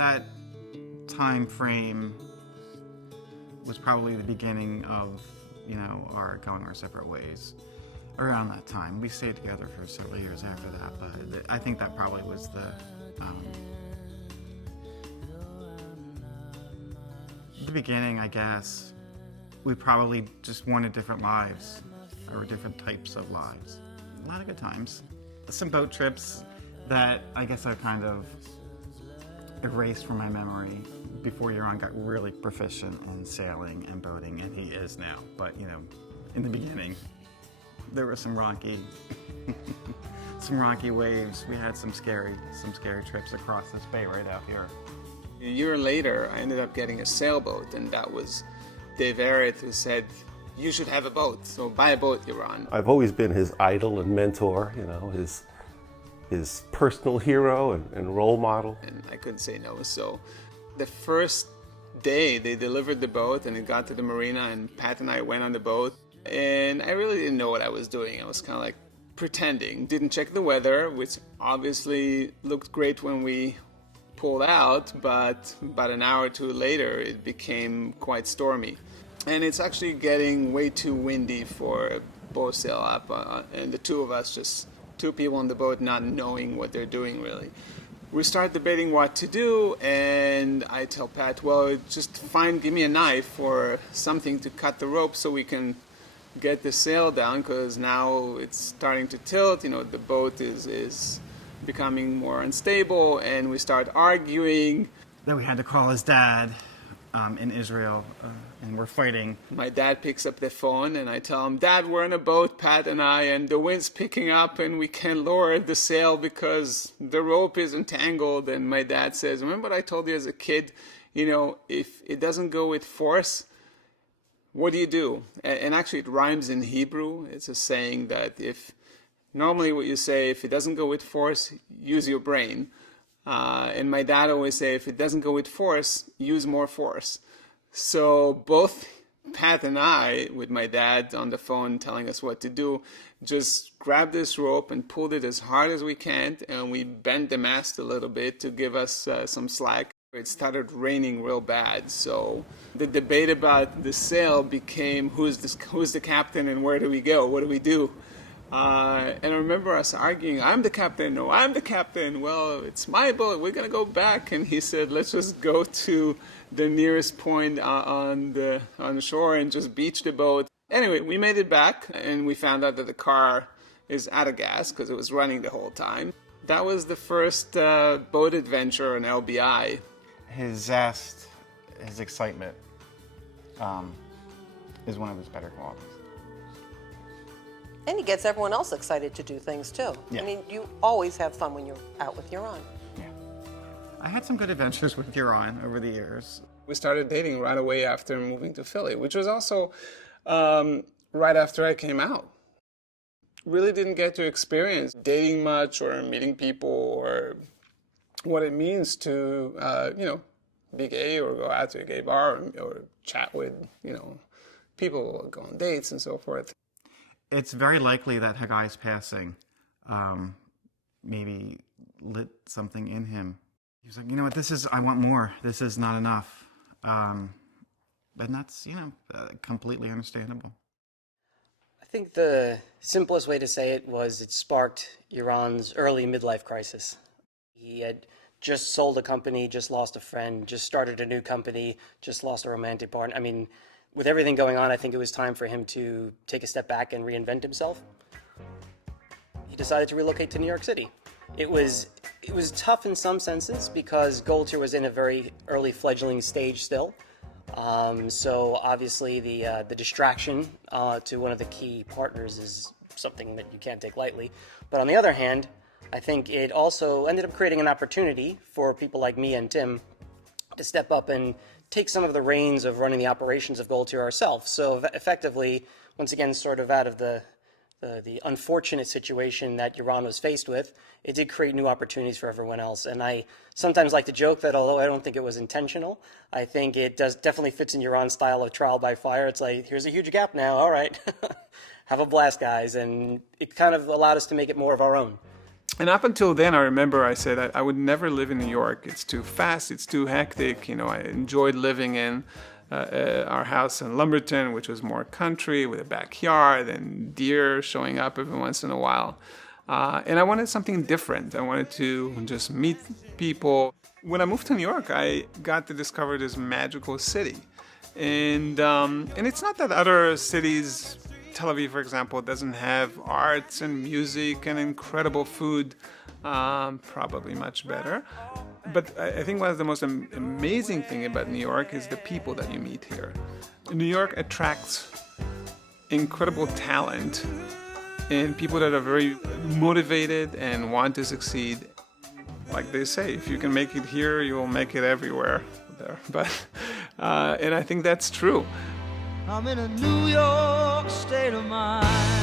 that time frame was probably the beginning of, our going our separate ways. Around that time, we stayed together for several years after that, but I think that probably was the beginning, I guess. We probably just wanted different lives, or different types of lives. A lot of good times. Some boat trips that I guess I kind of erased from my memory before Yaron got really proficient in sailing and boating, and he is now. But, in the beginning, there were some rocky waves. We had some scary trips across this bay right out here. A year later, I ended up getting a sailboat, and that was Dave Arrett who said, "You should have a boat, so buy a boat, Yaron." I've always been his idol and mentor, his personal hero and role model. And I couldn't say no, so the first day they delivered the boat and it got to the marina, and Pat and I went on the boat, and I really didn't know what I was doing. I was kind of like pretending. Didn't check the weather, which obviously looked great when we pulled out, but about an hour or two later it became quite stormy. And it's actually getting way too windy for a bow sail up, and the two of us, just two people on the boat, not knowing what they're doing really. We start debating what to do, and I tell Pat, well, just give me a knife or something to cut the rope so we can get the sail down, because now it's starting to tilt, the boat is becoming more unstable, and we start arguing. Then we had to call his dad in Israel, and we're fighting. My dad picks up the phone, and I tell him, "Dad, we're in a boat, Pat and I, and the wind's picking up, and we can't lower the sail because the rope is entangled." And my dad says, "Remember what I told you as a kid? If it doesn't go with force, what do you do?" And actually, it rhymes in Hebrew. It's a saying that normally what you say, if it doesn't go with force, use your brain. And my dad always say, if it doesn't go with force, use more force. So both Pat and I, with my dad on the phone telling us what to do, just grabbed this rope and pulled it as hard as we can, and we bent the mast a little bit to give us some slack. It started raining real bad, so the debate about the sail became who's the captain and where do we go? What do we do? And I remember us arguing, "I'm the captain." "No, I'm the captain." "Well, it's my boat. We're going to go back." And he said, "Let's just go to the nearest point on the shore and just beach the boat." Anyway, we made it back, and we found out that the car is out of gas because it was running the whole time. That was the first boat adventure on LBI. His zest, his excitement is one of his better qualities. And he gets everyone else excited to do things too. Yeah. I mean, you always have fun when you're out with Yaron. Yeah. I had some good adventures with Yaron over the years. We started dating right away after moving to Philly, which was also right after I came out. Really didn't get to experience dating much or meeting people or what it means to, be gay or go out to a gay bar or chat with, people, go on dates and so forth. It's very likely that Haggai's passing maybe lit something in him. He was like, "You know what, I want more. This is not enough." And that's, completely understandable. I think the simplest way to say it was it sparked Yaron's early midlife crisis. He had just sold a company, just lost a friend, just started a new company, just lost a romantic partner. I mean, with everything going on, I think it was time for him to take a step back and reinvent himself. He decided to relocate to New York City. It was tough in some senses because Gold Tour was in a very early fledgling stage still. So obviously the distraction to one of the key partners is something that you can't take lightly. But on the other hand, I think it also ended up creating an opportunity for people like me and Tim to step up and take some of the reins of running the operations of Gold Tour ourselves. So effectively, once again, sort of out of the unfortunate situation that Yaron was faced with, it did create new opportunities for everyone else. And I sometimes like to joke that although I don't think it was intentional, I think it definitely fits in Yaron's style of trial by fire. It's like, here's a huge gap now, all right, have a blast, guys. And it kind of allowed us to make it more of our own. And up until then, I remember I said I would never live in New York. It's too fast, it's too hectic. You know, I enjoyed living in our house in Lumberton, which was more country with a backyard and deer showing up every once in a while. And I wanted something different. I wanted to just meet people. When I moved to New York, I got to discover this magical city. And it's not that other cities, Tel Aviv, for example, doesn't have arts and music and incredible food, probably much better. But I think one of the most amazing thing about New York is the people that you meet here. New York attracts incredible talent and people that are very motivated and want to succeed. Like they say, if you can make it here, you will make it everywhere. But and I think that's true. I'm in a New York state of mind.